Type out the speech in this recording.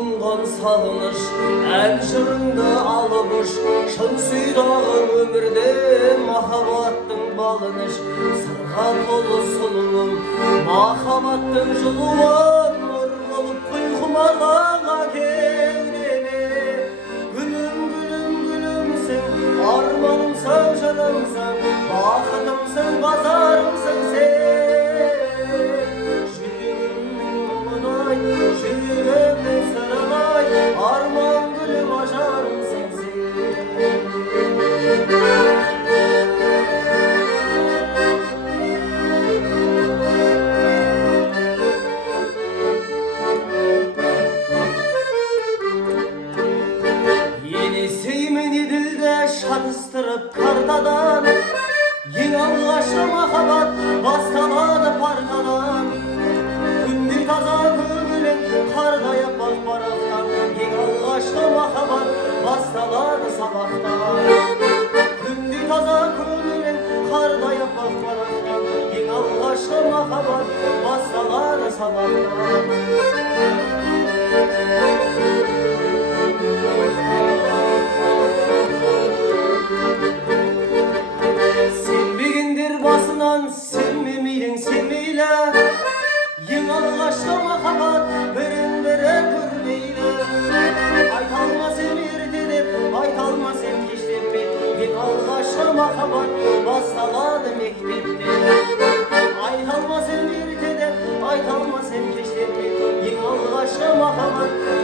sungan salыныш ән жырыңды алыбыш шын сүйдағы өмірде махаббаттың балыныш сырға толы сұлуым махаббаттың жылуын нұр болып құй құмарланға кеудеме гүлім гүлім гүлімсің арманымсың жырымсың бақытымсың базарымсың сен жүрегімнің сырынай арман гүлім ажарымсың сен енесеймен еділді шатыстырып картадан ең алғашқы махаббат басталады парқадан күндей таза көңілің қардай аппақ парақтан ең алғашқы махаббат басталады сабақтан күндей таза көңілің қардай аппақ парақтан ең алғашқы махаббат басталады сабақтан сенбегендер басынан сенбемейлің сен мейлі ең алғашқы махаббат бірін-бірі көрмейді айта алмас ем ерте деп айта алмас ем кеш деп мен ең алғашқы махаббат басталады мектепте айта алмас ем ерте деп айта алмас ем кеш деп мен ең алғашқы махаббат